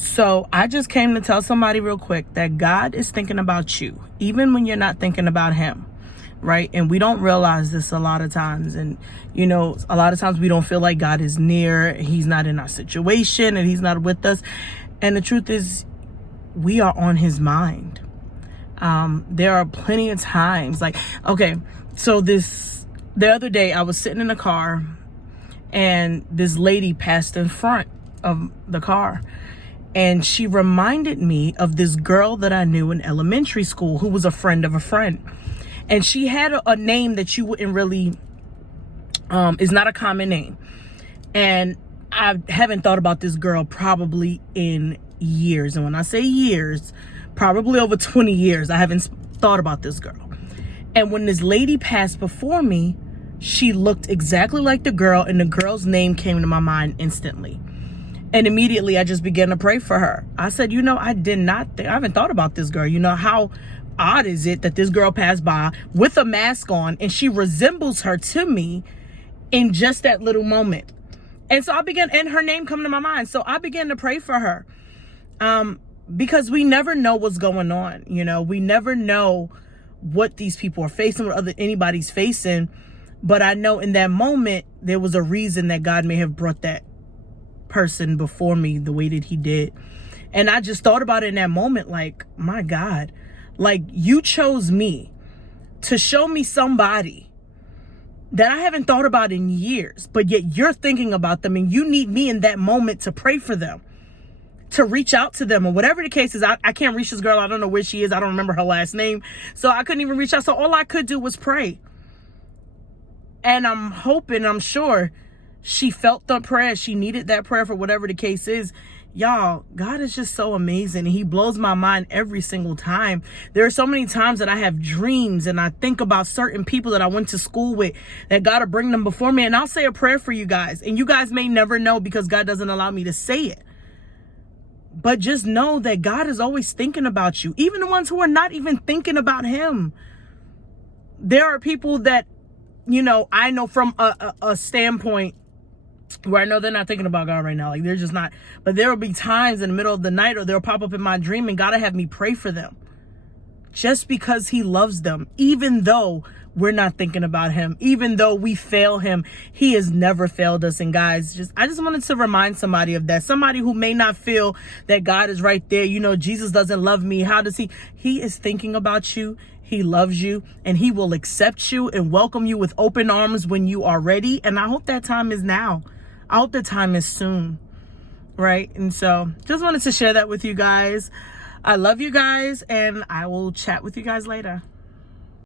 So I just came to tell somebody real quick that God is thinking about you, even when you're not thinking about him, right? And we don't realize this a lot of times. And, you know, a lot of times we don't feel like God is near, he's not in our situation, and he's not with us. And the truth is, we are on his mind. There are plenty of times, like, okay, so the other day I was sitting in a car and this lady passed in front of the car. And she reminded me of this girl that I knew in elementary school who was a friend of a friend. And she had a name that you wouldn't really, is not a common name. And I haven't thought about this girl probably in years. And when I say years, probably over 20 years, I haven't thought about this girl. And when this lady passed before me, she looked exactly like the girl, and the girl's name came to my mind instantly. And immediately I just began to pray for her. I said, you know, I haven't thought about this girl. You know, how odd is it that this girl passed by with a mask on and she resembles her to me in just that little moment. And so and her name come to my mind. So I began to pray for her. Because we never know what's going on. You know, we never know what these people are facing, what anybody's facing. But I know in that moment, there was a reason that God may have brought that person before me the way that he did. And I just thought about it in that moment, like, my God, like, you chose me to show me somebody that I haven't thought about in years, but yet you're thinking about them, and you need me in that moment to pray for them, to reach out to them, or whatever the case is. I can't reach this girl. I don't know where she is. I don't remember her last name. So I couldn't even reach out. So all I could do was pray. And I'm hoping, I'm sure she felt the prayer. She needed that prayer for whatever the case is. Y'all, God is just so amazing. He blows my mind every single time. There are so many times that I have dreams and I think about certain people that I went to school with, that God will bring them before me. And I'll say a prayer for you guys. And you guys may never know because God doesn't allow me to say it. But just know that God is always thinking about you. Even the ones who are not even thinking about him. There are people that, you know, I know from a standpoint where I know they're not thinking about God right now. Like, they're just not. But there will be times in the middle of the night, or they'll pop up in my dream, and God will have me pray for them. Just because he loves them. Even though we're not thinking about him. Even though we fail him, he has never failed us. And guys, I just wanted to remind somebody of that. Somebody who may not feel that God is right there. You know, Jesus doesn't love me. How does he? He is thinking about you. He loves you, and he will accept you and welcome you with open arms when you are ready. And I hope that time is now. I hope the time is soon, right? And so just wanted to share that with you guys. I love you guys, and I will chat with you guys later.